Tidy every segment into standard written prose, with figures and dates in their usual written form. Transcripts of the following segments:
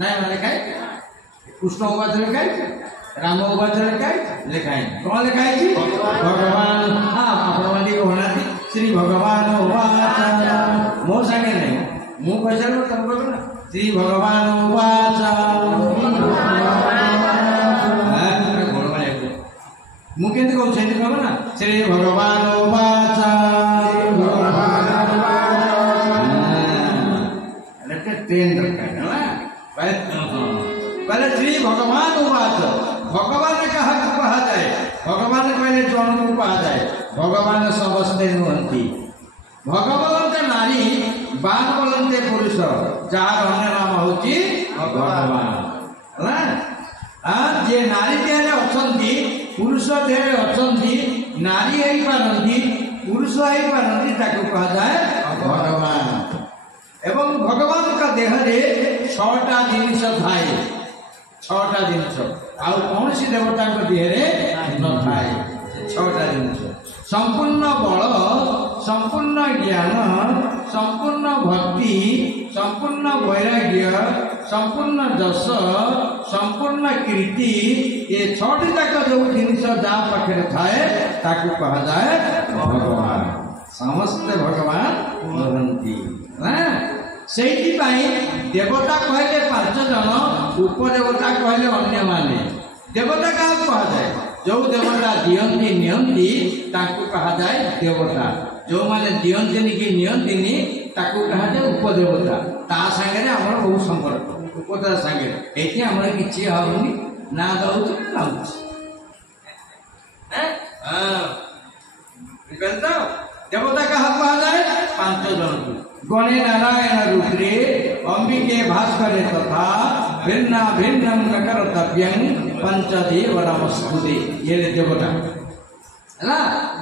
ନାଇଁ ମାନେ ଲେଖା ହେଇଛି କୃଷ୍ଣ ଉବାଚ ଲେଖା ହେଇଛି ରାମ ଉବାଚ ଲେଖା ହେଇଛି ଲେଖା ହେଇଛି କଣ ଲେଖା ହେଇଛି ଭଗବାନ ଆପଣମାନେ ଟିକେ କହୁନାହାନ୍ତି ଶ୍ରୀ ଭଗବାନ ଉବାଚ ମୋ ସାଙ୍ଗେ ନାହିଁ ମୁଁ କହିସାରିବ ତମେ କହିବ ନା ଶ୍ରୀ ଭଗବାନ ଉବାଚ ମୁଁ କେମିତି କହୁଛି ଏମିତି କହିବ ନା ଶ୍ରୀ ଭଗବାନ ଉବାଚ ट्रेन पहले श्री भगवान उवाच भगवान कहा जाए भगवान कहले जन को कहा जाए भगवान समस्ते नुहंती भगवंत नारी बाण बोलते पुरुष जार अन्य नाम होची भगवान जे नारी देह अछंती पुरुष देह अछंती नारी हेई पारंती पुरुष हेई पारंती ताको कहा जाए भगवान एवं भगवान का देह रे 6टा जिनिस थाए 6टा जिनिस आउ कौन सी देवता को देह रे न थाए 6टा जिनिस संपूर्ण बल संपूर्ण ज्ञान संपूर्ण भक्ति संपूर्ण वैराग्य संपूर्ण जस संपूर्ण कीर्ति ये 6टी तक जो जिनिस जा पाखे थाए ताकू कहा जाए भगवान समस्त भगवान भवंती से देवता कहले 5 जन उपदेवता कहले अन्य माने देवता क्या कहा जाए जो देवता दियंती नियंती ताकू कहा जाए देवता जो माने दियंती कि नियंती ताकू कहा जाए उपदेवता ता संगे हमर बहुत संपर्क उपदेवता संगे एठी हमर किछि होउनी ना दउछ ना दउछ देवता कहा जाए 5 जन को गणे नारायण रुद्रे अंबिके भास्करे तथा भिन्ना भिन्नम कर्तव्यं पंचदेव नमस्ते ये देवता है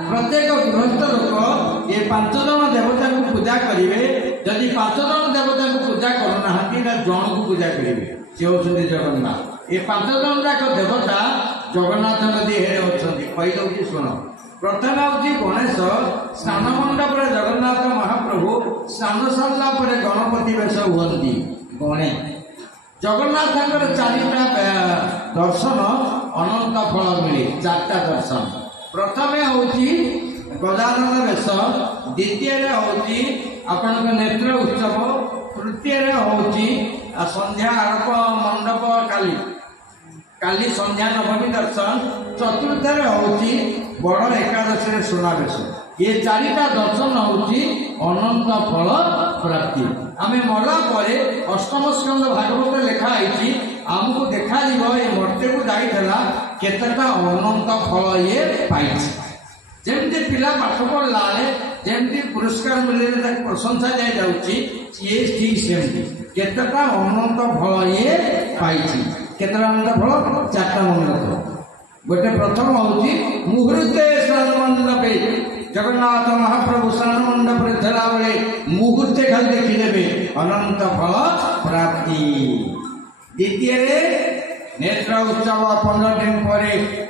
प्रत्येक गृहस्थ लोक ये 5 जन देवता को पूजा करेंगे यदि 5 जन देवता को पूजा करना जन को पूजा करेंगे सी होती जगन्नाथ ये 5 जन जाक देवता जगन्नाथ देहे अच्छा कही शुण प्रथम हूँ गणेश स्नान मंडप जगन्नाथ महाप्रभु स्नान सरला गणपति वेश हुए गणे जगन्नाथ 4टा दर्शन अनंत फल मिले 4टा दर्शन प्रथम हूँ गजानन वेश द्वितीय हूँ आपण नेत्र उत्सव तृतीय हूँ संध्या आरोप मंडप काली संध्या नवमी दर्शन चतुर्थ हूँ बड़ एकादशी सुनावेश ये 4टा दर्शन हूँ अनंत फल प्राप्ति आम मरला अष्टम स्कंद भागवत लिखाई आमको देखा ये मर्त्य को जाइला केतटा अनंत फल ये पाई जमती पिला पाठ पढ़ला जमती पुरस्कार मिले प्रशंसा दी जाऊँगी ये ठीक सेमती केतटा अनंत फल ये पाई केतटा अनंत फल 4टा मंडप गोटे प्रथम हूँ मुहूर्ते स्नान मंडपे जगन्नाथ महाप्रभु स्नान मंडप थिला बेले मुहूर्ते खाली देखिदेवे अनंत फल प्राप्ति द्वितीय नेत्र उत्सव 15 दिन पर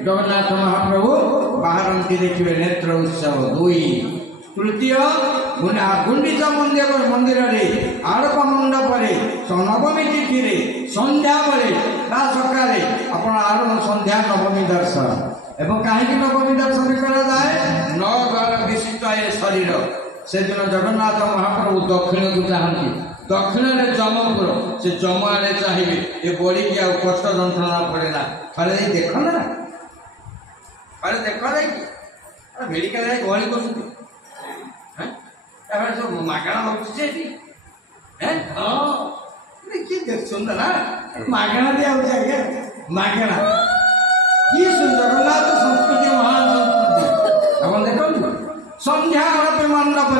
जगन्नाथ महाप्रभु बाहरती देखिए नेत्र उत्सव 2 तृतीय गुंडीचा मंदिर आरोप मंडप नवमी तिथि संध्या बेले सकाले आपण आरोप संध्या नवमी दर्शन एवं कहीं नवमी दर्शन करा जाए 9 द्वार विशिष्ट ये शरीर से दिन जगन्नाथ महाप्रभु दक्षिण को चाहती दक्षिण में जमपुर से जम आने चाहिए ये बड़ी की कष्ट जंत्रणा पड़ेगा थरे देख ना अरे देख मेडिकल गहली कर सब मागणा हो सुंदर ना मागणा दिया मागणा कि जगन्नाथ संस्कृति महान संस्कृति आप देखो संध्या आरती मंडप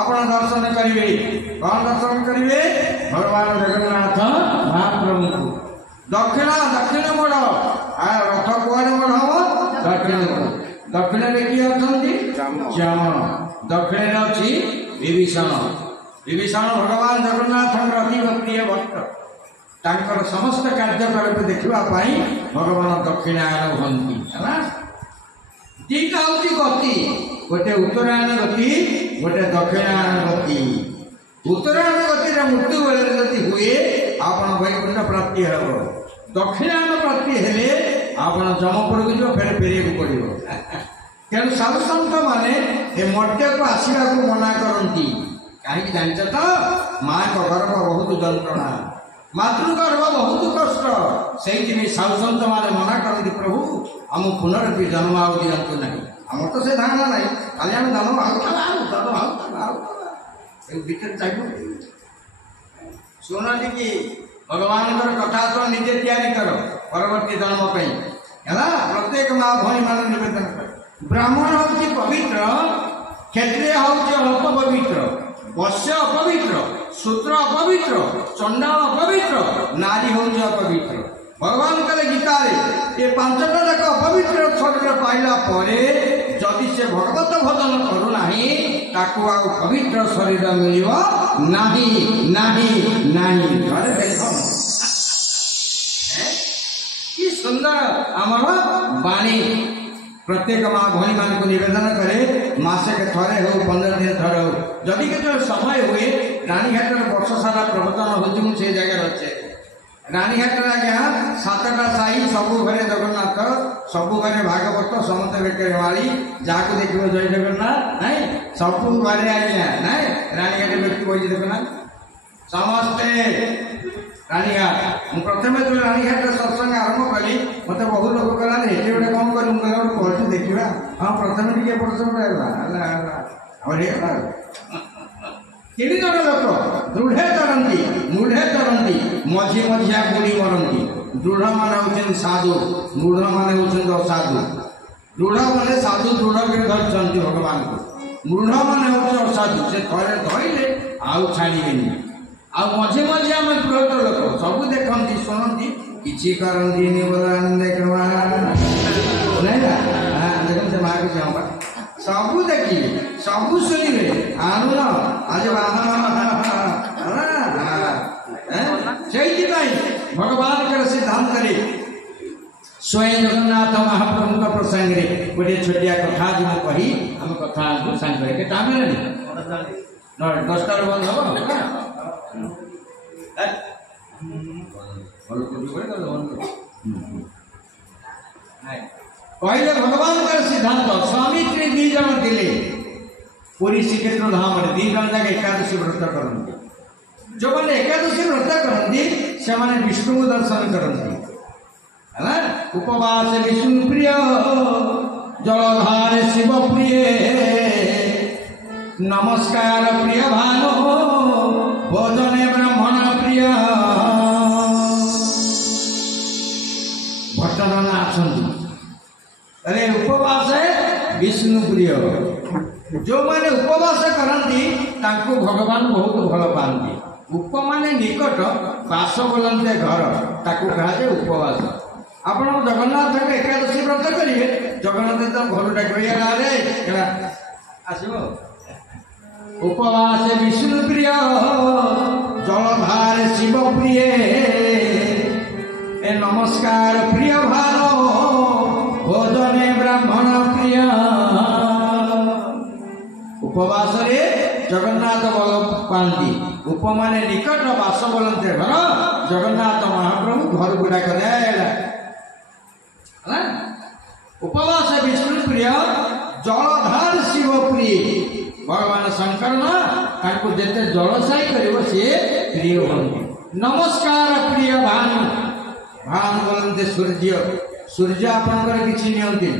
आप दर्शन करेंगे कौन दर्शन करेंगे भगवान जगन्नाथ महाप्रभु को दक्षिण दक्षिण मोड़ रथ कुआरे मोड़ हम दक्षिण मोड़ दक्षिण में किए अच्छा जम दक्षिण अच्छी विभीषण विभीषण भगवान जगन्नाथ अति प्रिय भक्त तांकर समस्त कार्यकलाप देखापी भगवान दक्षिणायन हंती है दीटा हूँ गति गोटे उत्तरायण गति गोटे दक्षिणायन गति उत्तरायण गति मृत्यु बेले जदि हुए आप वैकुंठ प्राप्ति हम दक्षिणायन प्राप्ति हेले आपण जमपुर को जो फेर फेरिया पड़ो तेणु साधु सन्त माने ए मर्त्य को आसवा को मना करती कहीं जान तो माँ को गर्भ बहुत जंत्रणा मातृगर्भ बहुत कष्ट से साधु सन्त माने मना करती प्रभु आम पुनर्वी जन्म आउ दिंतु ना आम तो से धारणा ना खाली आम जन्म चाहिए शुणुदी कि भगवान कथा तो निजे तैयारी कर परवर्ती जन्म है प्रत्येक माँ भाई मान निवेदन कर ब्राह्मण हूँ पवित्र क्षत्रिय हूँ अपवित्र वश्य अपवित्र शूद्र अपवित्र चंडाल अपवित्र नारी हूँ अपवित्र भगवान कहले गीता ये पांचटा जाक अपवित्र शरीर पाइला परे जदि से भगवत भजन करूना ताकू आ पवित्र शरीर मिल नाही नाही नाही कि सुंदर आमर बाणी प्रत्येक माँ भाई मान को निवेदन करे मासे के थरे हो 15 दिन थरे हो जदि के समय हुए रानीघाट वर्ष सारा प्रवचन हो जगह अच्छे रानीघाट आज्ञा 7टा साई सबू घरे जगन्नाथ सबू घरे भागवत समस्त बेकर मारी जहाँ देखो जय जगन्नाथ नाई सबू घरे आज्ञा नाई रानीघाट व्यक्ति बही देखना समस्ते रानीघाट प्रथम जो रानीघाट सत्संग आरंभ कली मत बहुत लोग कहला ये गोटे कौन कर गोटे देखा हाँ प्रथम टी तीन जन लोक दृढ़े तरंती मूढ़े तरंती मझी मझिया बुड़ी मरती दृढ़ मान होती साधु मूढ़ मान होती असाधु दृढ़ मैंने साधु दृढ़ धरती भगवान को मूढ़ मान होती असाधु से थे धरले आउ छाड़े आ मझे मझे आम बृहत लोक सब देखती शुणती किसी करती देखते माँ को जाऊँगा सबू देखिए सबू शुणिले आनुन आज से भगवान के सिद्धांत स्वयं जगन्नाथ महाप्रभु प्रसंग में गोटे छोटिया कथा जो कही आम कथा सांग के टाइम है 10टार बंद हम कहले भगवान का सिद्धांत स्वामी स्त्री 2 जन दिले पूरी श्रीक्षेत्र धाम 2 जन जाके एकादशी व्रत करते जो मैंने एकादशी व्रत करती से मैंने विष्णु को दर्शन करती है उपवास विष्णु प्रिय जलधार शिव प्रिय नमस्कार प्रिय भानु भोजने ब्राह्मण प्रिय भट्टन आसंती अरे उपवास है विष्णु प्रिय जो माने उपवास करती भगवान बहुत भल पाती उपमाने निकट बास बोलते घर ताकू कहे उपवास आपण जगन्नाथ एकादशी व्रत करेंगे जगन्नाथ तो घर डाक आसब उपवास विष्णु प्रिय जलधार शिव प्रिय नमस्कार प्रिय भानो भोजने ब्राह्मण प्रिय उपवास जगन्नाथ बल पाती उपमाने निकट बास बोलते घर जगन्नाथ महाप्रभु घर गुड़ाक उपवास विष्णु प्रिय जलधार शिव प्रिय भगवान शंकर जिते जलसाई कर प्रिय हमें नमस्कार प्रिय भानु भानु बोलते सूर्य सूर्य आपंकर किसी नियंती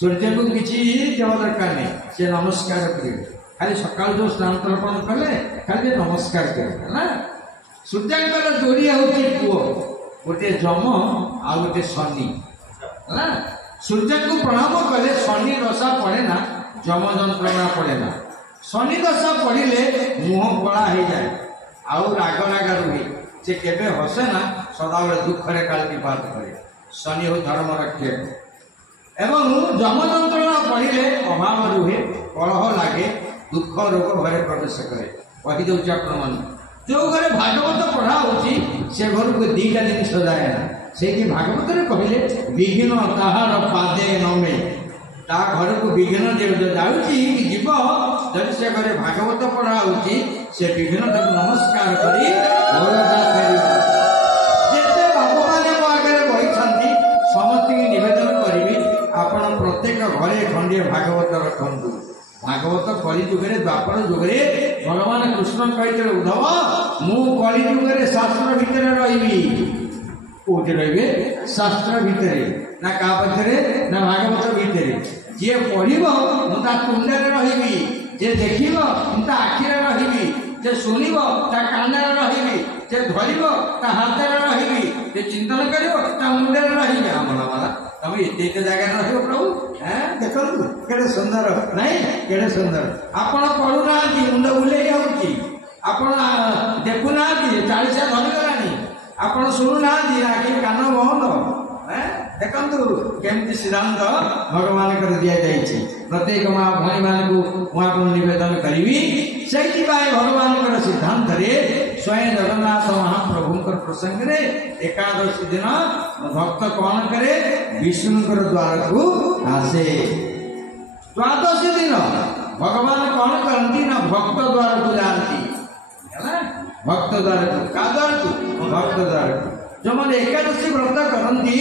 सूर्य को किसी देव दरकार नहीं से नमस्कार प्रिय खाली सकाल जो स्नान तर्पण कले खाली नमस्कार करे सूर्यंकर जोड़िया हूँ पुओ गोटे जम आ गोटे शनि सूर्य को प्रणाम कले शनि दशा पड़े ना जम जंत्रणा पड़े ना शनि दशा पड़े मुह कला हो जाए आउ राग राग रुहे से केवे हसे ना सदा बेले दुखरे कालपात करे शनि हो धर्म रक्षक एवं जम जंत्रणा पड़े अभाव रुहे कलह लगे दुख रोग घरे प्रवेश करे कही दौर आपण जो घरे भागवत पढ़ा होची से घर को 2टा जिनिस जाए ना से भागवत कहले विघ्न ताहार पादे नमे ता घर को विघ्न जीव जाऊँगी जीव जब से घरे भागवत पढ़ा होची से विघ्न नमस्कार करी भागवत कलि जुगे द्वापर जुगे भगवान कृष्ण कहते उद्धव मु कलि जुगे शास्त्र भितर रही कौटे रे शास्त्र भितर ना क्या पक्षरे ना भागवत भितर जी पढ़ मुझा तुंडे रही जे देख मुझा आखिरे रही जे शुण कान रही जे धर हाथ रही जे चिंतन कर मुंडे रही आमला तुम एत जगह रही प्रभु देखो केड़े सुंदर नहीं केड़े सुंदर आपण पढ़ुना मुंड बुले आपण देखुना 40 धरीगलानी आपण शुणुना आखि कान बंद देखु केमती सिद्धांत भगवान दि जाइए प्रत्येक माँ भाई मान को निवेदन करी से भगवान सिद्धांत स्वयं जगन्नाथ महाप्रभु प्रसंग रे एकादशी दिन भक्त कौन करे विष्णु द्वार को आसे द्वादशी दिन भगवान कौन करती ना भक्त द्वार को जानती भक्त द्वार को का द्वार को भक्त द्वार को जो मैंने एकादशी व्रत करती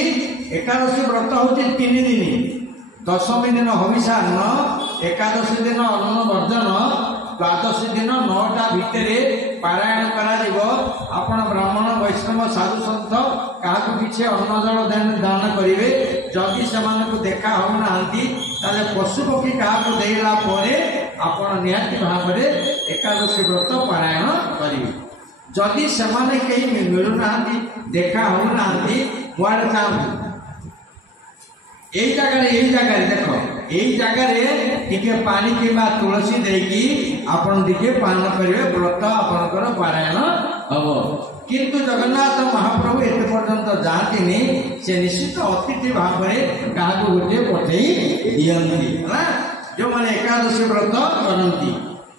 एकादशी व्रत हूँ 3 दिन दशमी दिन हविषान्न एकादशी दिन अन्न वर्जन द्वादशी दिन 9टा भितर पारायण कर ब्राह्मण वैष्णव साधु सन्थ क्या किसी अन्न जल दान करेंगे जदि से देखा होना पशु पक्षी क्या देला आपण निहाती भाव में एकादशी व्रत पारायण करेंगे जदि से कहीं मिलूना देखा होना मुआड़े चाहूँ यही जगह देख यही जगह टिके पानी किंबा तुलसी देकी आपण टिके पान करेंगे व्रत आपणकर पारायण हम किंतु जगन्नाथ महाप्रभु एत पर्यंत जाती से निश्चित अतिथि भाव में क्या गोटे पठे दिखती जो मैंने एकादशी व्रत करती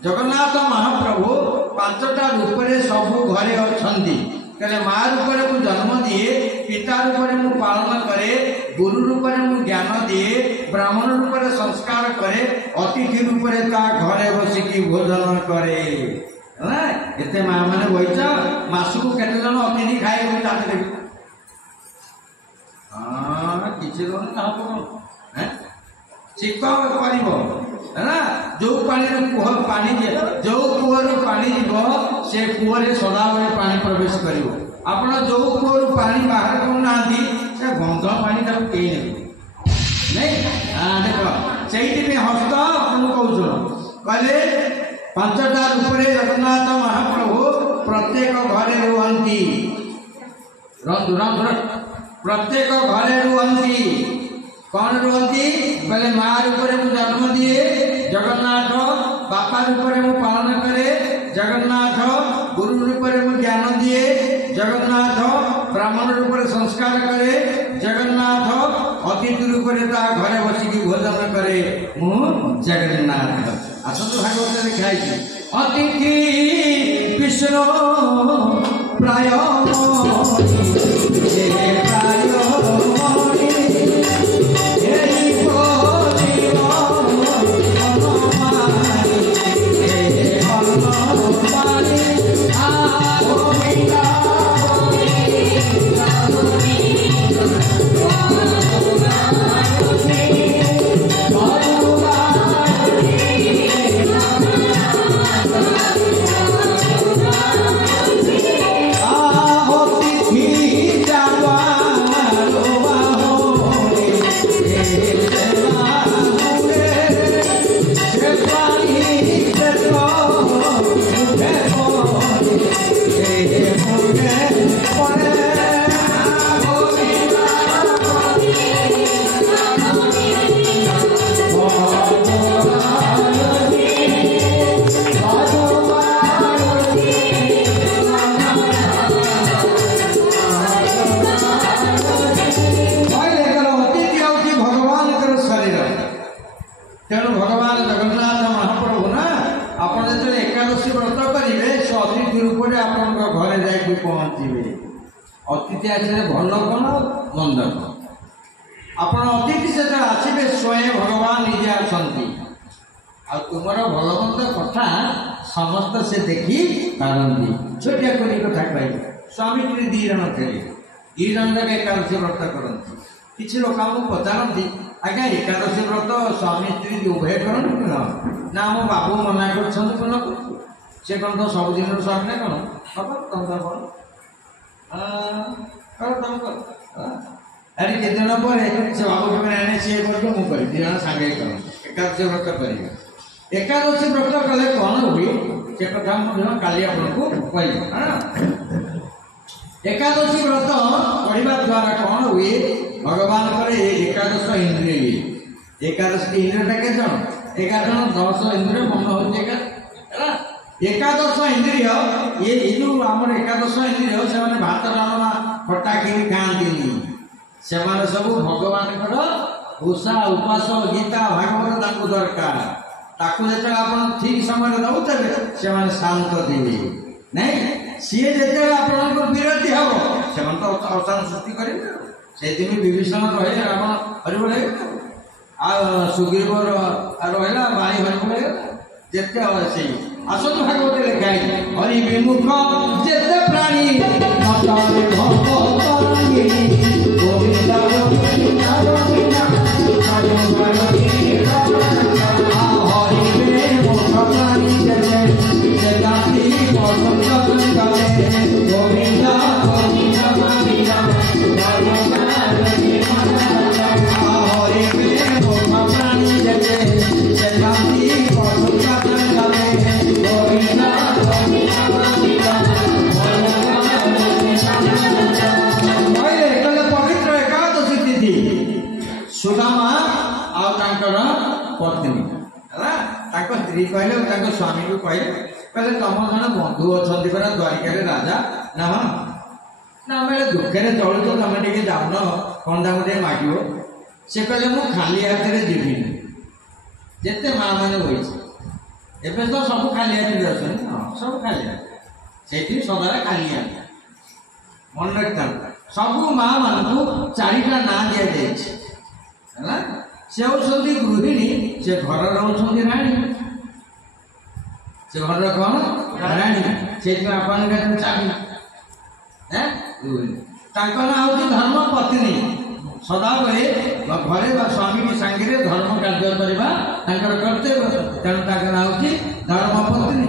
जगन्नाथ महाप्रभु 5टा रूप सबू घरे अच्छा कहले माँ रूप में जन्म दिए पिता रूप में पालन करे गुरु रूप में ज्ञान दिए ब्राह्मण रूप में संस्कार करे अतिथि रूप में घरे बसिकी भोजन करे एते माँ मैंने बहीच मासक केते जन अतिथि खाए किसी चिक कर जो पानी जो कूअर पानी जीव से कूअर सदाबले पानी प्रवेश कर जो कूअर पानी बाहर करना गंध पानी तक कहीं नहीं देख से हस्त आपको कौन कहले 5टा रूप जगन्नाथ महाप्रभु प्रत्येक घरे रुहंती प्रत्येक घरे रुहंती कौन रुहंती बोले माँ रूप में जन्म दिए जगन्नाथ बापा रूप में पालन करे जगन्नाथ गुरु रूप में ज्ञान दिए जगन्नाथ ब्राह्मण रूप में संस्कार करे जगन्नाथ अतिथि रूप में घरे बसिकी भोजन करे मु जगन्नाथ आसत भागवत लिखाई अतिथि विष्णु प्राय पहुँचे अतिथि आसने भल कौन मंद कौन आपण अतिथि से आसबे स्वयं भगवान निजे आसती तुम भल मंद कथा समस्त से देखी पारती छोटिया कोई कथा कह स्वामी स्त्री 2 जन थे 2 जन जाक एकादशी व्रत करती किसी लोग पचारती आज्ञा एकादशी व्रत स्वामी स्त्री उभय करनी ना मो बाबू मना कर से कौन तो सबुदिन स्वामी ना कौन हम तुम तो कौन तुम कर अरे केत दिन पर से बाबू के आने सी कर मुझे दी जन सांगे कर एकादशी व्रत कर एकादशी व्रत कले कौन हुए से कथा मुझे काली आपको कह एकादशी व्रत पढ़ा द्वारा कौन हुए भगवान एकादश इंद्रिय एकादश इंद्रियटा के 11 10 इंद्रिय मन हो एकादश इंद्रिय ये जो आम एकादश इंद्रिय से भात डालमा खटा खीरी खाती से सब भगवान उषा उपास गीता भागवत दरकार जो आप ठीक समय दौते से शांत देवे नहीं सी जो आप विरति हम से तो अशांत सृष्टि करेंगे से दिन विभीषण रहे रावण हरिब आ सुग्रीव रहा बाई हरिब जिते से आसत भागवत लिखा है हरि विमुख जिते प्राणी पत्नी स्त्री कहले स्वामी को कहले तुम जन बंधु अच्छा द्वारिका राजा ना ना दुखे चलु तुम टे जाऊन कंडा गोटे मागो से कहले मु खाली हाथ में जीवि जिते माँ मैंने होती एवं तो सब खाली हाथ में अच्छे सब खाली हाथ से सदा खाली हाथ मन रखता सब माँ मान चारिटा ना दि जाए से होती गृहिणी से घर रोचे राणी से घर कौन राणी से अपन चाबी ना हूँ धर्म पत्नी सदा बेले घरे स्वामी की सांगे धर्म कार्य करवा कर्तव्य तेणु ना हूँ धर्म पत्नी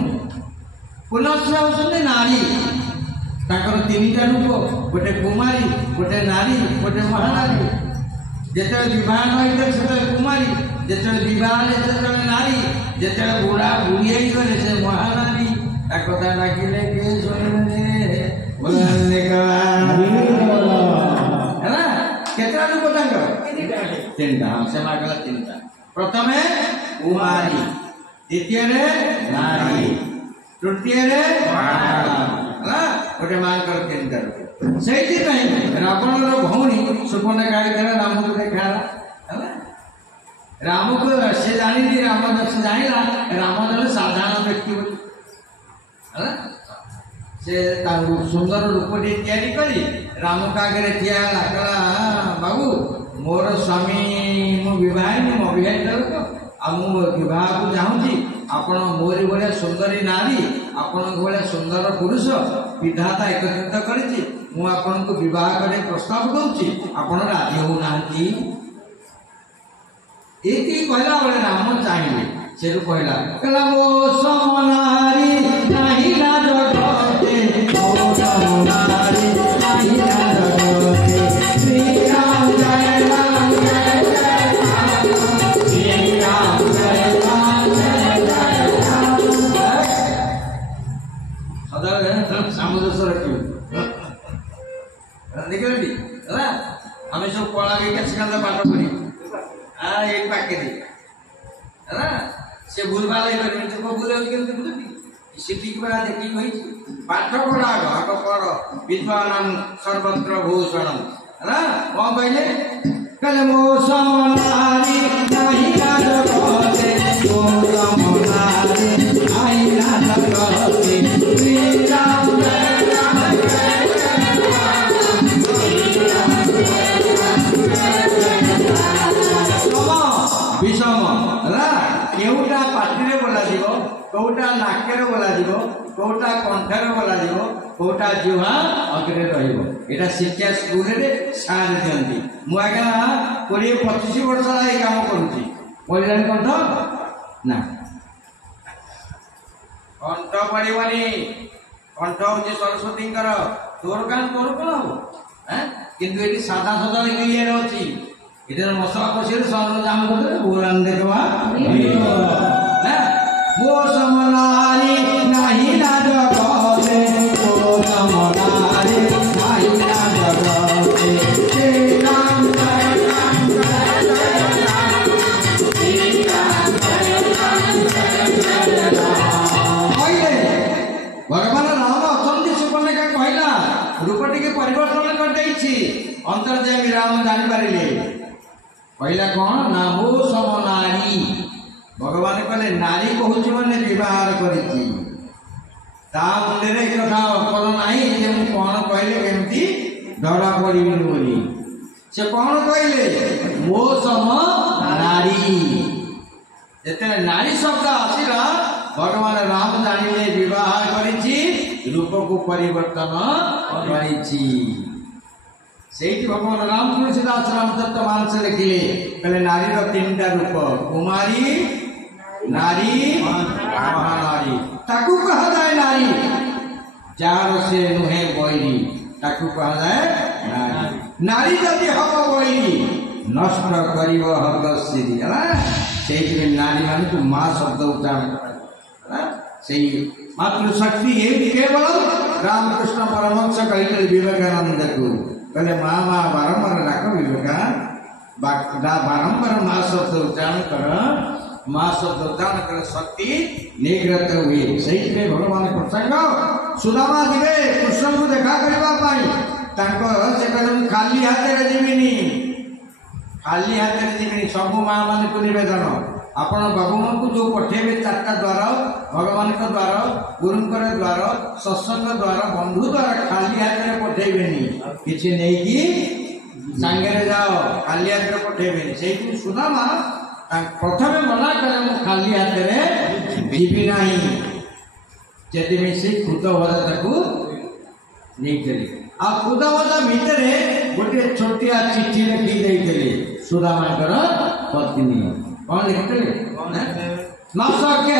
पुनश्च होती नारी तीन रूप गोटे कुमारी गोटे नारी गोटे महानारी जिते विवाह नहीं से कुमारी जिते विवाह नारी जिते बुढ़ा बुढ़ी गले से महानारी कथा डाकिले किए शुणिबे केतटा रूप तीन से मागला तीनटा प्रथम कुमारी द्वितीय नारी तृतीय गोटे माँ तीनटा रूप से रावण भौणी सुपर्णखा राम को देखा राम को से जानी राम से जाना राम जन साधारण व्यक्ति से सुंदर रूपटी या राम का आगे ठिया कहला बाबू मोर स्वामी मो विवाहिनी मो अविवाहित लोक आवाह को चाहूँगी आपण मोरी भाया सुंदरी नारी आपण भाया सुंदर पुरुष विधाता एकत्रित करी मुझे विवाह करने प्रस्ताव दूसरी आपण राजी होना ये कहला बेले राम चाहिए से कहला मो समनारी नहीं ना जगते मो समनारी नहीं ना जगते श्री राम जय राम जय जय राम श्री राम जय राम जय जय राम सदा सामंजस्य रखियो देखिए आम सब कला गई सिखाता पाठ पढ़ी ये पाके है से भूल भाल भूल सीखी देखी पाठ पढ़ आग पढ़ विद्वान सर्वत्र भूषण है कौन कहले कहले मो समनारी नहीं जगते मो समनारी नहीं जगते श्री राम विषम केउटा पार्टी बोला कौटा नाके बोला कौटा कंठे बोला कोटा जुहा अग्रे रहिबो एटा शिक्षा स्कूल रे सार दियंती मु आगा 20-25 वर्ष ला काम करूची पढ़िलानी कंठ ना कंठ पढ़िबनी कंठ होची सरस्वती तोर गान तोर कौन हो किंतु ये सादा सादा लिखे अच्छी इधर मसला कषि सरंजाम करते बोरान देखवा ना वो समनारी नहीं ना जगते वो समनारी नहीं ना जगते श्री राम जय राम जय जय राम श्री राम जय राम जय जय राम भगवान राम अछंती सुपर्णिका कहला रूप टिके परिवर्तन कर देछि अंतर्यामी राम जानि पारिले कहला कौन ना वो समनारी भगवान कहले नारी कहूँ मैंने व्यवहार करी मुंडे एक कथा अकल ना कौन कहले केमती धरा पड़ी बोली से कौन कहले मो सम नारी जिते नारी शब्द आसला भगवान राम जानिले व्यवहार करी रूप को परिवर्तन करी भगवान राम तुलसीदास रामचरित मानस लिखिले कहले नारी 3टा रूप कुमारी नारी महानारी ताकू कहा जाए नारी जार से नुहे बैरी ताकू कहा जाए नारी नारी जदि हम बैरी नष्ट करिव हक सिरी से नारी मान को माँ शब्द उच्चारण से मातृशक्ति ये केवल रामकृष्ण परमहंस कहते विवेकानंद को कहले माँ माँ बारंबार डाक विवेका बारंबार माँ शब्द उच्चारण कर माँ शब्द उच्चारण कर शक्ति निग्रत हुए से भगवान प्रसंग सुदामा दिवे कृष्ण को देखा करने से कहते खाली हाथ जीविनी खाली हाथ जीविनी सब माँ मान को निवेदन आपण भगवान को जो पठेबे 4टा द्वार भगवान का द्वार गुरु द्वार सत्संग द्वार बंधु द्वार खाली हाथ में पठेबेनी किसी नहीं कि सांगे जाओ खाली हाथ में पठेबेनी से सुदामा प्रथम मना करे खाली हाथ में जीवी नहीं जदि मिसी खुद भजा नहीं आ खुद भजा भितर गोटे छोटिया चिठी लिखी देते सुदामा पत्नी कौन लिखते न सके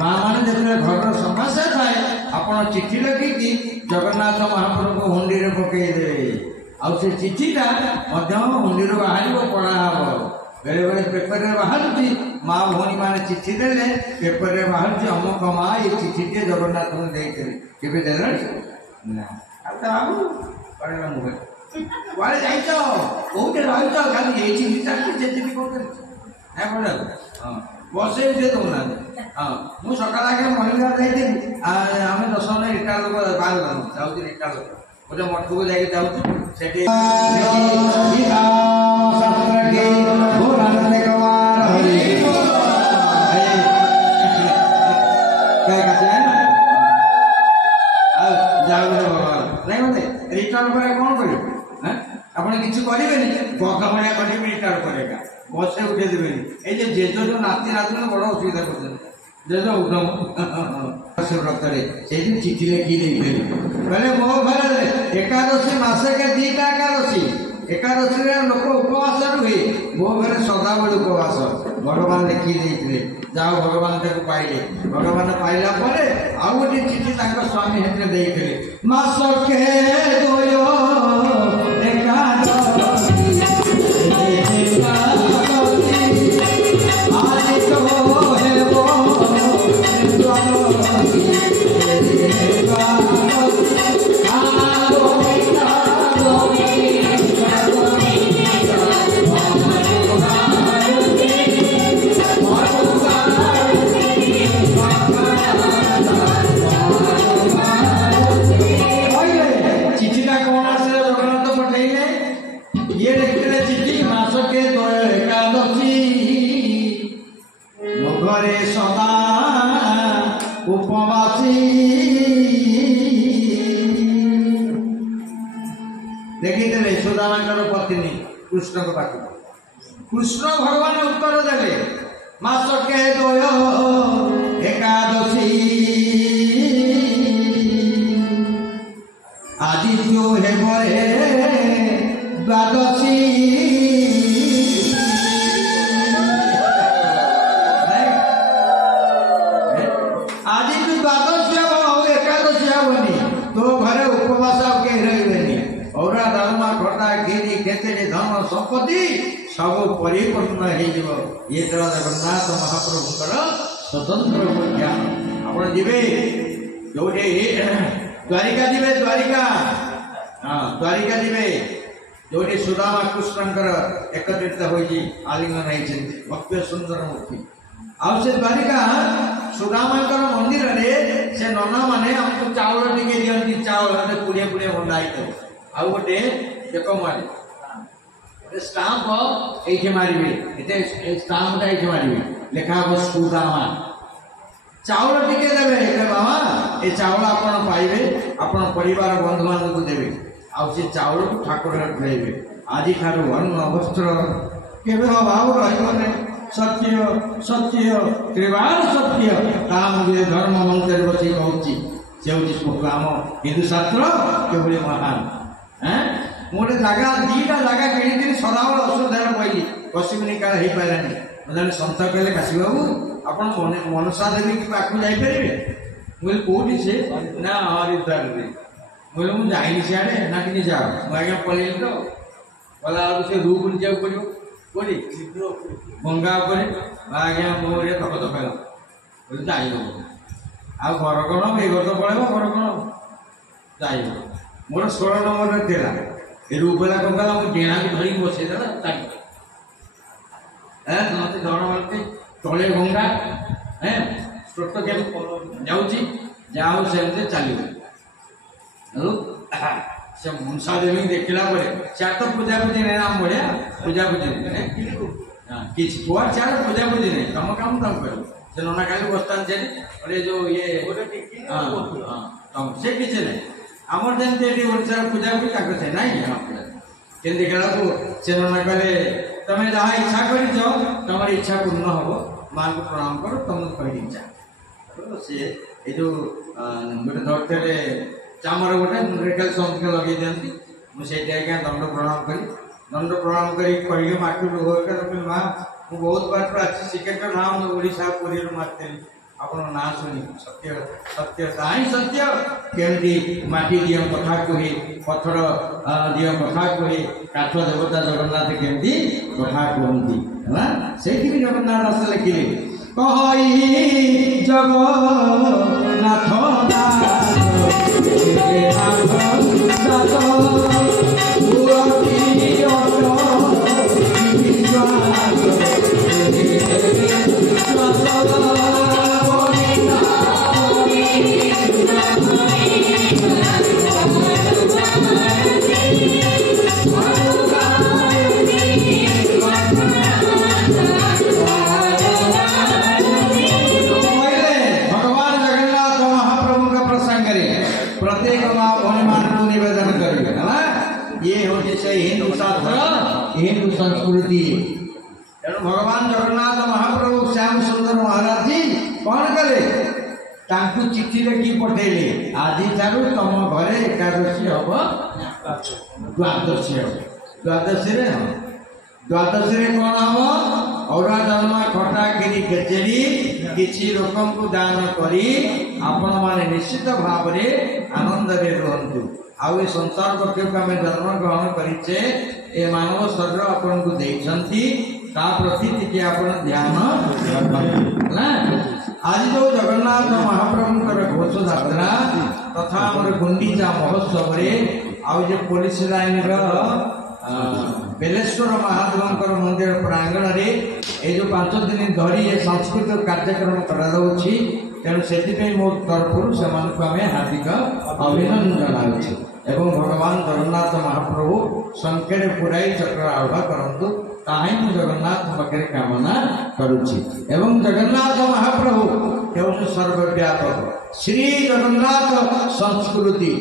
माँ मान जो घर समस्या थाए आप चिठी लिखिकी जगन्नाथ महाप्रभु को हुंडी में पकईदे आउ से चिठीटा हुंडी बाहर पढ़ा हम बेले बेले पेपर में बाहर माँ भौणी मैंने चिठी देले पेपर में बाहर अमुक माँ ये चिठी टे जगन्नाथ को देते ना बाबू पढ़ा मुझे कड़े जाइच कौटे रही खाली ये चिठी चलती भी कौन हाँ बसे दौना हाँ मुझे सकाल आगे महिला जाइए आम 10 जन रिटायर लोग बाहर जाऊँ रिटायर लोग गोटे मठ को जाऊँ रिटायर पर कौन कर ଆପଣ କିଛି କରିବେନି ବଗ ଭଳିଆ କରିବେ ରିଟାୟାର କରେगा ବସେ ଉଠେଇ ଦେବେନି এই যে জেজ जो नाती नातुणी बड़ असुविधा करते जेज उठम व्रतरे से चिठी लिखी कहले मो घर एकादशी मासे के 2टा एकादशी एकादशी लोक उपवास रुहे मो घर सदाबेल उपवास भगवान लिखि देते जाओ भगवान ताको पाइले भगवान पाइला परे आउ गोटे चिठी तांको स्वामी हेतरे देइथे मास के दोयो देखिए सुदामांकर पत्नी कृष्ण को पाठ कृष्ण भगवान उत्तर देवे मास के दोय एकादशी आदि जो हे बरे द्वादशी आदि जो द्वादशी एकादशी हेनी तो घरे उपवास के रही और डालमा खटा गिरी खेचड़ी धन संपत्ति सब परिपूर्ण हो ये जगन्नाथ महाप्रभुकर स्वतंत्र ज्ञान आप जीवे जो द्वारिका जीवे द्वारिका हाँ द्वारिका जीवे जो सुदामा कृष्णकर एकत्रित हो आलिंगन होती भव्य सुंदर मूर्ति आउ से द्वारिका सुदामांकर मंदिर में से नना माने हमको चावल टिके दिखती चावल पुड़िया पुड़िया बंधा ही आउ गोटे देख मारे स्टाम्प ये मारे स्टाम्पटा ये मारे लिखा हम सुदामा चाउल टिके देवे बाबा ये चाउल आपन पाइबे आपन परिवार बंधु बांधव को देवे आउ से चाउल को ठाकुर खुआइबे आज ठारू अन्न वस्त्र केवे अभाव रही सत्य सत्य त्रिवार सत्य मुझे धर्म मंत्र बस कहूँ से आम हिंदू शास्त्र केवल महान मोटे जगह दीटा जगह किणी सदाबे असुविधा पहली पश्चिमी काल हो पारानी जन सत कहले काशी बाबू आप मनसा देवी कि पाक जापर मुझे कौटी से ना हरिद्वार मुझे मुझे जाइनी सियाड़े ना कि जाओ मुझे पलि तो गला से रूप जाओ पड़ो कौटी गंगा आज्ञा मोरे धक धकाला जाई आ घर कौन ये घर तो पड़े घर कौन जाई मोर 16 नंबर थेला ए रूपला कंगाला मु डेणा को धरी बसे देला ताकी मत दौड़ मारते तले गंगा स्रोत के जाऊँगी जाओ से चलो से मनसा देवी देखला चार तो पूजा पूजी नहीं आम बढ़िया पूजा पूजी कि चार पूजा पूजी नहीं तुम काम तुम कर से नना खाली बस्तान से जो ये से किसी नहीं आमर जमी ओडार पूजा भी से ना कि देखला से नना कहले तुम जहाँ इच्छा कर तुम इच्छा पूर्ण हम माँ को प्रणाम कर तुम कही इच्छा सी ये जो गोटे धरते चामर गोटे मुझे खाली संस्क लगे दिखती मुझे आज्ञा दंड प्रणाम करी दंड प्रणाम करी माटी माँ मु बहुत बार अच्छी सिकेट ना ओडा पुरी मारते आप ना शुणी सत्य सत्य ही सत्य केमती माटी दिय कथा कहे पथर दिय कथा कहे काठ देवता जगन्नाथ केमती कथा कहती है से जगन्नाथ दास लिखिले कहि जगन्नाथ हिंदू संस्कृति तेणु भगवान जगन्नाथ महाप्रभु श्याम सुंदर महाराज जी कौन कले चिठी लिखी पठेले आज तुम घरे एकादशी हम द्वादशी हम द्वादशी रे हाँ द्वादशी रे कौन हम औरा डालमा खटा गिरी खेचेरी किसी लोकम को दान करी आपण माने निश्चित भाव रे आनंद रे रहंतु आउ ए संसार पक्ष को आम जन्म ग्रहण करिचे ए मानव शरीर आपन को देइछंती ता प्रति टिके आपण ध्यान रखंतु ना आज जो जगन्नाथ महाप्रभुଙ୍କର घोष यात्रा तथा हमर गुंडीचा महोत्सव रे आउ जे पुलिस लाइन रो बेलेश्वर महादेवंकर मंदिर प्रांगण रे ए जो 5 दिन धरी ए सांस्कृतिक कार्यक्रम करा जाउछि तेणु से मो तरफ से हार्दिक अभिनंदन जनाऊँ एवं भगवान जगन्नाथ महाप्रभु संख्यारे पुराई चक्र आरंभ करंतु ताही मु जगन्नाथ पाखे कामना करुछि एवं जगन्नाथ महाप्रभु हेउछु सर्वव्यापक श्री जगन्नाथ संस्कृति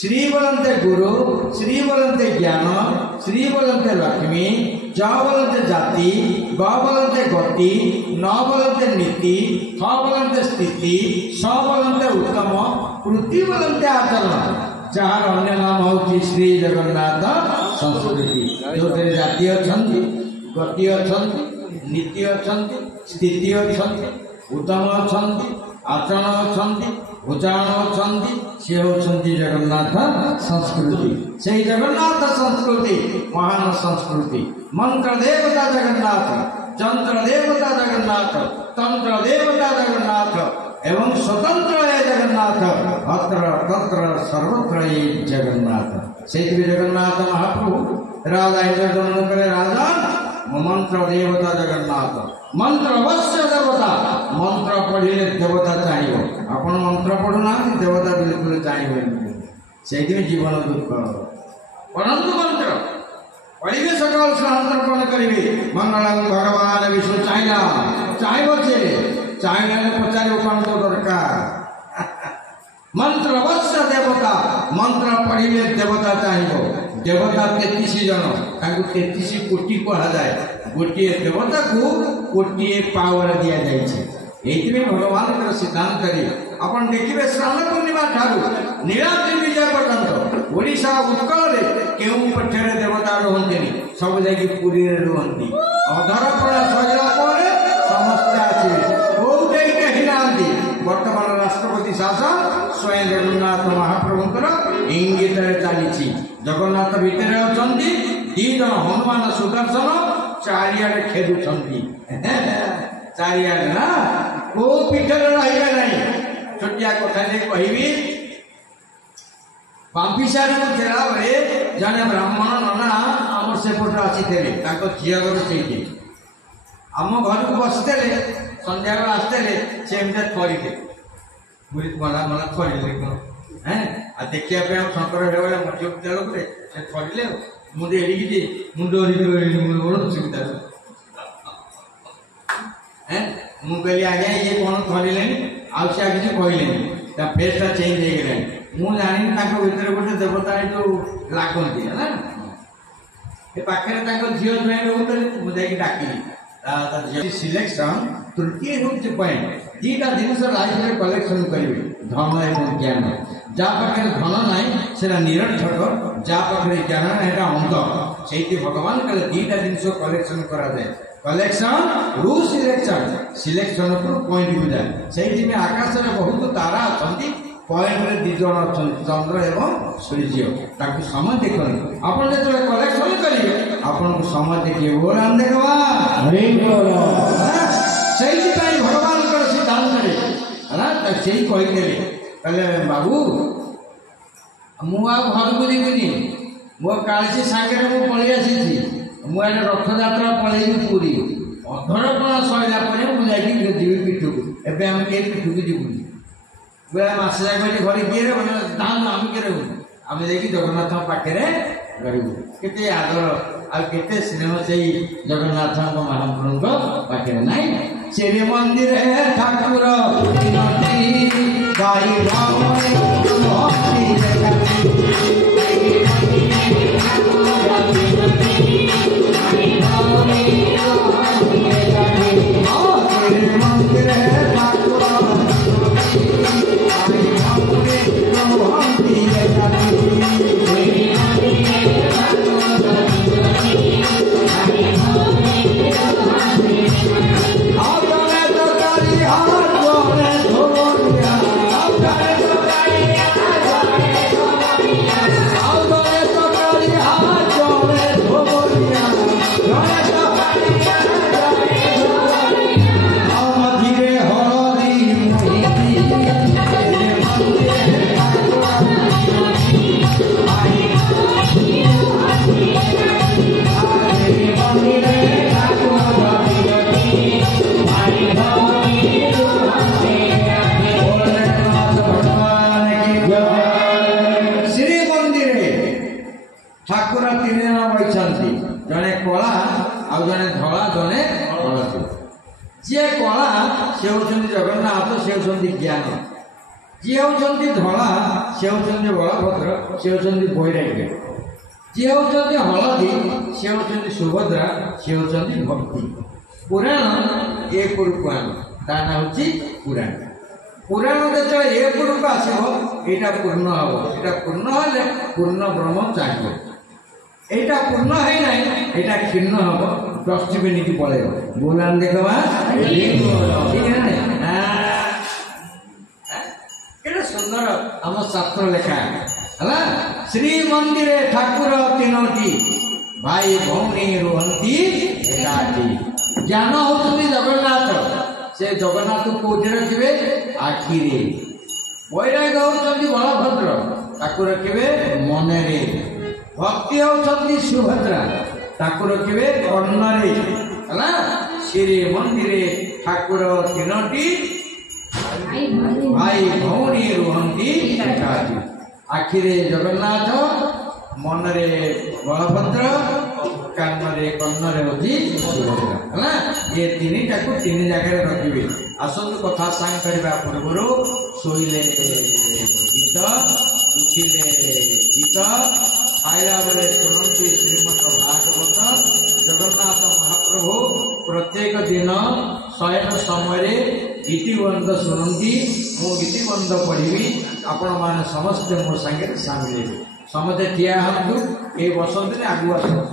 श्री बोलते गुरु श्री बोलते ज्ञान श्री बोलते लक्ष्मी ज बोलते जाति ग बोलते गति न बोलते नीति थ बोलते स्थिति स बोलते उत्तम कृति बोलते आचरण जार अन्य नाम हूँ श्री जगन्नाथ संस्कृति जो जाति अच्छा गति अच्छा नीति अच्छा स्थिति अच्छा उत्तम अच्छा आचरण अच्छा उच्चारण अच्छा सी होती जगन्नाथ संस्कृति से जगन्नाथ संस्कृति महान संस्कृति मंत्र देवता जगन्नाथ चंद्र देवता जगन्नाथ तंत्र देवता जगन्नाथ एवं स्वतंत्र है जगन्नाथ अत्र तत्र सर्वत्र जगन्नाथ से जगन्नाथ महाप्रभु राजा इंद्रदमन करे राजा मंत्र देवता जगन्नाथ मंत्र अवश्य देवता मंत्र पढ़े देवता चाहिए अपन मंत्र पढ़ुना देवता बिल्कुल चाहिए से जीवन दुख पढ़ंतु मंत्र पढ़े सकल सहस्त्रपण करेंगे मंगलम भगवान विष्णु चाहिए पचारे कौन तो दरकार मंत्र अवश्य देवता मंत्र पढ़े देवता चाहिए देवता 33 जन 33 कोटी कह जाए गोटे देवता को गोटे पावर दि जाए भगवान सिद्धांत अपन देखिए स्नान पूर्णिमा ठारू नीलाद्रि विजय पर्यंत ओडिशा उत्कल केउ पठे देवता रुहंती सब जाकि पुरी रुहंती अधरपड़ा सजला पर समस्त आसी कोउटे कहि नांती वर्तमान राष्ट्रपति शासन स्वयं जगन्नाथ महाप्रभुंकर इंगित चली जगन्नाथ भितर अछंती दी जन हनुमान सुदर्शन चारियाडे खेलुछंती चारियाडे ना को पीठर रहिबे नहीं छोटिया कथा जे कहिबी बांपीसारी को खेला बे जने ब्राह्मण नना हमर सेपट आसी थे ताको झिया घर सेठी आम घर को बसतेले संध्या बेला आसतेले से एमते थरीले बुरी मला मला थरीले कोन हैं आ देखिया पे हम शंकर हेवले मध्य विद्यालय रे से थरीले मुंडे एडिकी मुंडो एडिकी मुंडो सुविधा हैं मु कहली आगे ये कोन थरीले आ से आगे कहले ता फेसटा चेंज हो गेले मु जानि ताको भीतर गोटे देवता जो लागंती है ना ए पाखरे ताको झियो ज्वाइन होतले मु जाई डाकिली ता झियो सिलेक्शन तृतीय होचे पॉइंट दीटा जिनस लाइफ रे कलेक्शन करिवे धन एवं ज्ञान जा पाखे धन नाई सेरा निरर्थक जा पाखे ज्ञान एटा अंत सेठी भगवान कले दीटा जिनस कलेक्शन करा जाए कलेक्शन रू सिलेक्शन सिलेक्शन पर पॉइंट हो जाए सेठी में आकाश रे बहुत तारा अछंती पॉइंट रे दी जण अछंती चंद्र एवं सूर्य ताकि समय देखन आपण जे कलेक्शन करिवे आपण को समय देखिए वो राम देखवा हरे बोल सेठी पाई भगवान कर सिद्धांत रे ना त सेही कहि देले कहले बाबू मु आ घर को जीविनी मो कालसी सागरे मु पळी आसी थी मु एने रथ यात्रा पळेई पुरी अधरपणा सइला परे मु जाई कि जीवी पिठु एबे हम के पिठु की जीवनी वे मासे जाई घरे किए रे दान हम के रे हम जाई कि जगन्नाथ पाखे रे गरीब केते आदर आ केते स्नेह सेई जगन्नाथ महाप्रभु पाखे नाही श्री मंदिर है ठाकुर नदी गाई भावने मोहती मंदिर है ठाकुर भावने मोहती ଜଣେ ହଳଦୀ। ଯିଏ କଳା ସେ ହେଉଛନ୍ତି ଜଗନ୍ନାଥ, ସେ ହେଉଛନ୍ତି ଜ୍ଞାନ। ଯିଏ ହେଉଛନ୍ତି ଧଳା ସେ ହେଉଛନ୍ତି ବଳଭଦ୍ର, ସେ ହେଉଛନ୍ତି ବୈରାଗ୍ୟ। ଯିଏ ହେଉଛନ୍ତି ହଳଦୀ ସେ ହେଉଛନ୍ତି ସୁଭଦ୍ରା, ସେ ହେଉଛନ୍ତି ଭକ୍ତି। ପୁରାଣ ଏପଟକୁ ଆଣ, ତା ନାଁ ହେଉଛି ପୁରାଣ। ପୁରାଣ ଯେତେବେଳେ ଏପଟକୁ ଆସିବ ଏଇଟା ପୂର୍ଣ୍ଣ ହେବ। ଏଇଟା ପୂର୍ଣ୍ଣ ହେଲେ ପୂର୍ଣ୍ଣ ବ୍ରହ୍ମ ଚାହିଁବ। এইটা পূর্ণ হয় নাই, এটা ক্ষীণ হব, ডস্টবিন কি পড়াইব। বললাম দেখবা ঠিক আছে না? এটা সুন্দর আমার শাস্ত্র লেখা হলা। শ্রীমন্দিরে ঠাকুর তিনোটি, ভাই ভৌণী রুহନ୍ତି একাଠି। জ্ঞান হচ্ছেন জগন্নাথ, সে জগন্নাথ কোটি রাখবে আখিরে। বৈরাগ্য হচ্ছেন বলভদ্র, তাকে রাখবে মনেরে। ভক্তি হচ্ছেন সুভদ্রা, তাকে রাখবে কর্ণরে হলা। শ্রীমন্দিরে ঠাকুর তিনোটি, ভাই ভৌণী রুহନ୍ତି একাଠି। আখিরে জগন্নাথ, মନରେ বলভদ্র, কাନରେ কর্ণরে হচ্ছে সুভদ্রা হলা। ଏ ତିନିଟାକୁ ତିନି ଜାଗାରେ ରଖିବେ। ଆସନ୍ତୁ କଥା ସାଙ୍ଗ କରିବା ପୂର୍ବରୁ ଶୋଇଲେ ଗୀତ, ଉଠିଲେ ଗୀତ, ଖାଇଲା ବେଳେ ଶୁଣନ୍ତି ଶ୍ରୀମଦ ଭାଗବତ। ଜଗନ୍ନାଥ ମହାପ୍ରଭୁ ପ୍ରତ୍ୟେକ ଦିନ ଶୟନ ସମୟରେ ଗୀତିବନ୍ଧ ଶୁଣନ୍ତି। ମୁଁ ଗୀତିବନ୍ଧ ପଢ଼ିବି, ଆପଣମାନେ ସମସ୍ତେ ମୋ ସାଙ୍ଗରେ ସାମିଲ ହେବେ। ସମସ୍ତେ ଠିଆ ହୁଅନ୍ତୁ, ଏଇ ବସନ୍ତରେ ଆଗକୁ ଆସନ୍ତୁ।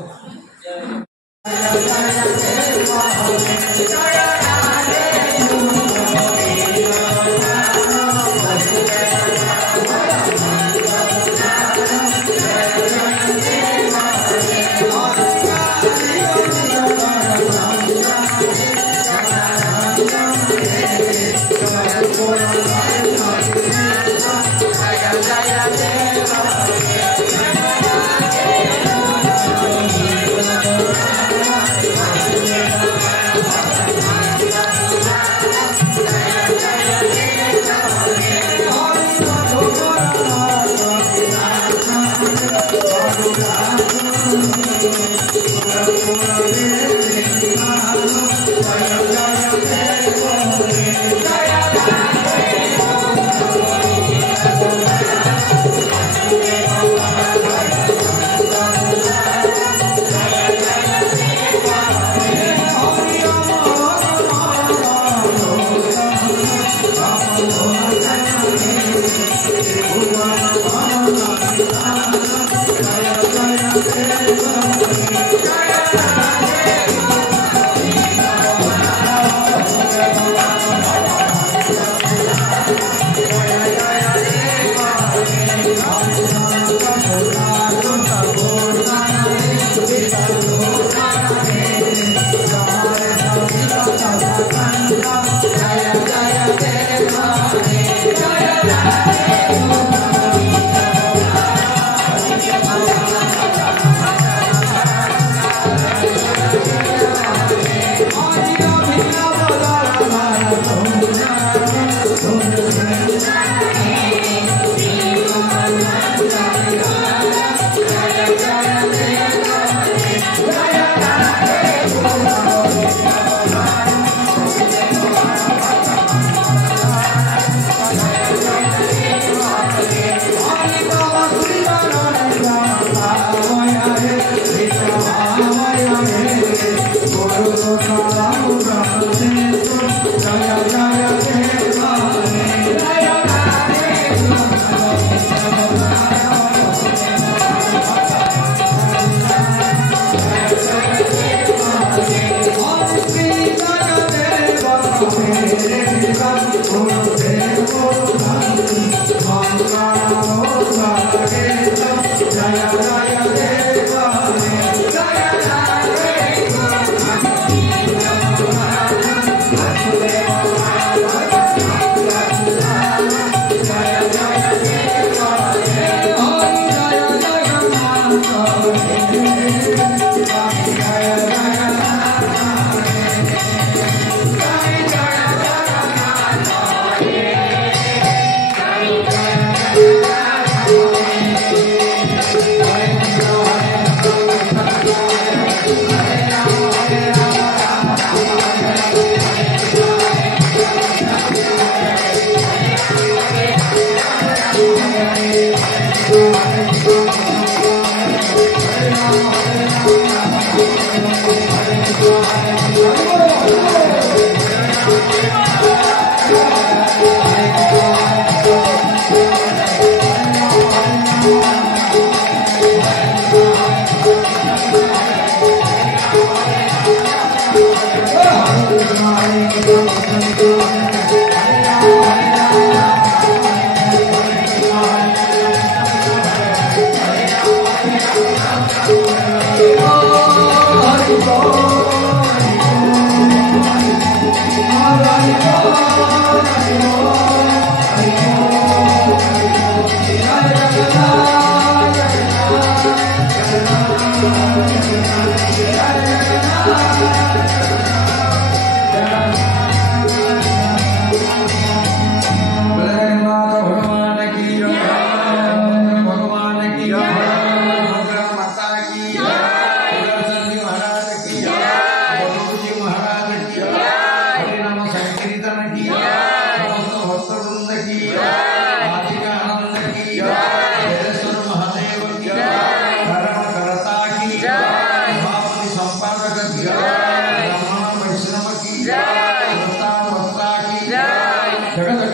ଜଗତ